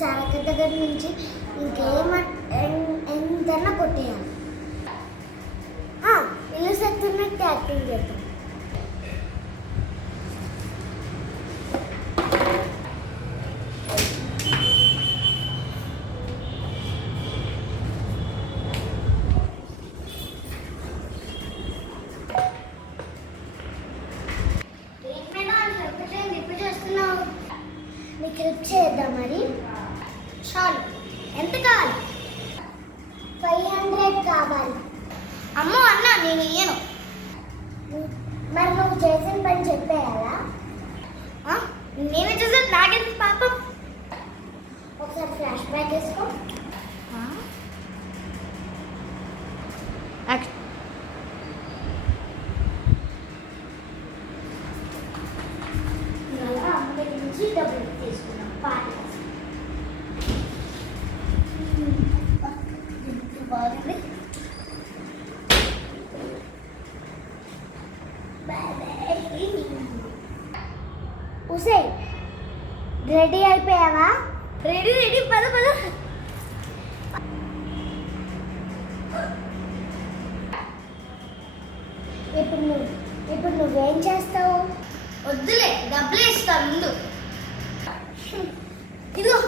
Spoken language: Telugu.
సారక దగ్గర నుంచి ఎంతన్నా కొట్టేయాలి. ఇల్లు సత్తున్నట్టు యాక్టింగ్ చేద్దాం. నీకు హెల్ప్ చేద్దాం మరి. చాలు. ఎంత కావాలి? 500 కావాలి. అమ్మో అన్న, నేను ఇయ్యను. మరి నువ్వు చేసిన పని చెప్పేయాలా? నేనే చేసాను, నాకేంటి పాపం. ఒకసారి ఫ్లాష్ బ్యాక్ వేసుకో. అమ్మ దగ్గర నుంచి డబ్బులు తీసుకున్నాం. బాగుంది. ఉసే, రెడీ అయిపోయావా? రెడీ పద. ఇప్పుడు నువ్వేం చేస్తావు? వద్దులే, డబ్బులే ఇస్తా ముందు. ఇదిగో